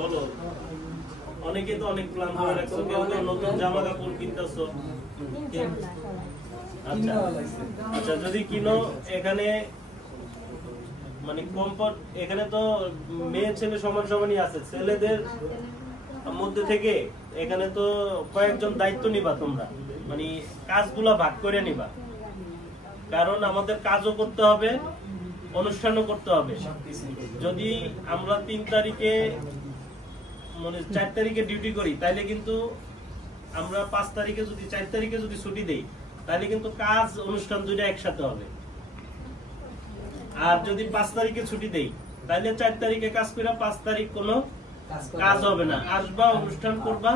বলো, অনেকে তো অনেক প্ল্যান করে রাখছো, কেউ কেউ নতুন জামা কাপড় কিনতেছো। আচ্ছা আচ্ছা, যদি কিনো এখানে মানে কমফর্ট, এখানে তো মেয়ে ছেলে সমান সমানই আছে। ছেলেদের মধ্যে থেকে এখানে তো কয়েকজন দায়িত্ব নিবা তোমরা, মানে কাজগুলা ভাগ করে নিবা, কারণ আমাদের কাজও করতে হবে, অনুষ্ঠানও করতে হবে। যদি আমরা 3 তারিখে মানে 4 তারিখে ডিউটি করি, তাইলে কিন্তু আমরা 5 তারিখে যদি 4 তারিখে যদি ছুটি দেই, তাহলে কিন্তু কাজ অনুষ্ঠান দুইটা একসাথে হবে। আর যদি 5 তারিখে ছুটি দেই, তাহলে 4 তারিখে কাজ করে 5 তারিখ কোনো কাজ হবে না। আসবা, অনুষ্ঠান করবা,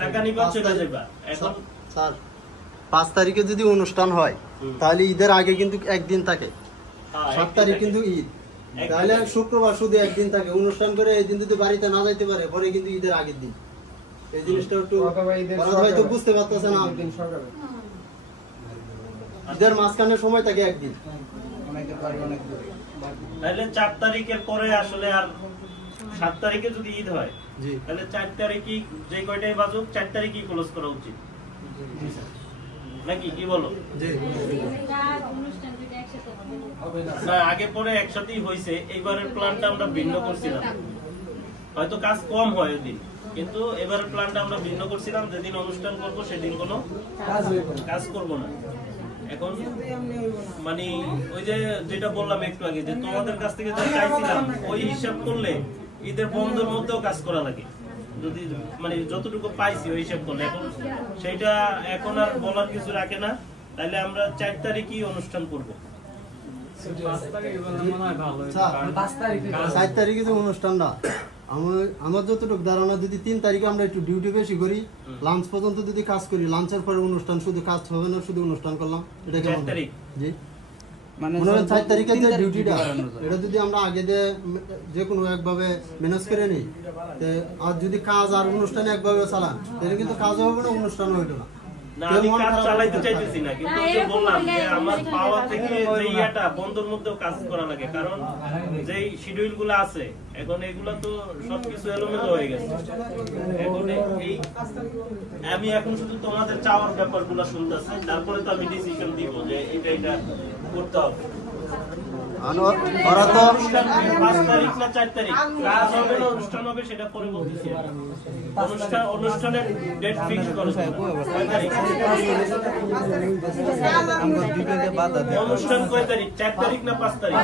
টাকা নিবা, চলে যাবা। এখন স্যার 5 তারিখে যদি অনুষ্ঠান হয়, তাহলে ঈদের আগে কিন্তু একদিন থাকে। 7 তারিখ কিন্তু ঈদ, তাহলে শুক্রবার শুধু একদিন থাকে। অনুষ্ঠান করে এই দিন যদি বাড়িতে না যাইতে পারে, পরে কিন্তু ঈদের আগের দিন। এই জিনিসটা একটু হয়তো বুঝতে পারতেছে না। ঈদের মাঝখানে সময় থাকে একদিন। তাহলে 4 তারিখের পরে আসলে আর 7 তারিখে যদি ঈদ হয়, তাহলে 4 তারিখই যে কয়টাই বাজুক 4 তারিখই ক্লোজ করা উচিত, নাকি কি বলো? না, আগে পরে একসাথেই হয়েছে। এইবারের প্ল্যানটা আমরা ভিন্ন করছিলাম, হয়তো কাজ কম হয় ওইদিন, কিন্তু এবারের প্ল্যানটা আমরা ভিন্ন করছিলাম। যেদিন অনুষ্ঠান করব সেদিন কোনো কাজ করব না। এখন মানে ওই যে যেটা বললাম একটু আগে, যে তোমাদের কাছ থেকে যা চাইছিলাম ওই হিসাব করলে ঈদের বন্ধের মধ্যেও কাজ করা লাগে, যদি মানে যতটুকু পাইছি ওই হিসাব করলে। এখন সেইটা এখন আর বলার কিছু রাখে না। তাহলে আমরা 4 তারিখই অনুষ্ঠান করব। 4 তারিখে যে অনুষ্ঠানটা, আমার যতটুকু ধারণা, যদি 3 তারিখে আমরা একটু ডিউটি বেশি করি, লাঞ্চ পর্যন্ত যদি কাজ করি, লাঞ্চের পরে অনুষ্ঠান, শুধু কাজ হবে না, শুধু অনুষ্ঠান করলাম, এটা কেমন? 4 তারিখ জি, মানে 4 তারিখে যে ডিউটিটা, এটা যদি আমরা আগে যে কোনো একভাবে ম্যানেজ করে নিই, আর যদি কাজ আর অনুষ্ঠান একভাবে চালান, তাহলে কিন্তু কাজও হবে না, অনুষ্ঠানও হইল না। না, আমি কাজ চালাইতে চাইতেছি না, কিন্তু যে বললাম যে আমার পাওয়া থেকে যে ইয়াটা বন্ধের মধ্যেও কাজ করা লাগে, কারণ যে শিডিউল গুলো আছে এখন এগুলা তো সবকিছু এলোমেলো হয়ে গেছে। এখন এই আমি এখন শুধু তোমাদের চাওয়ার ব্যাপারগুলো শুনতেছি, তারপরে তো আমি ডিসিশন দিব যে এটা করতে হবে। ওরা তো 5 তারিখ না 4 তারিখ কাজ হবে না, অনুষ্ঠান হবে, সেটা পরে বলতেছি। অনুষ্ঠানের ডেট ফিক্স করো। অনুষ্ঠান কয় তারিখ? 4 তারিখ না 5 তারিখ?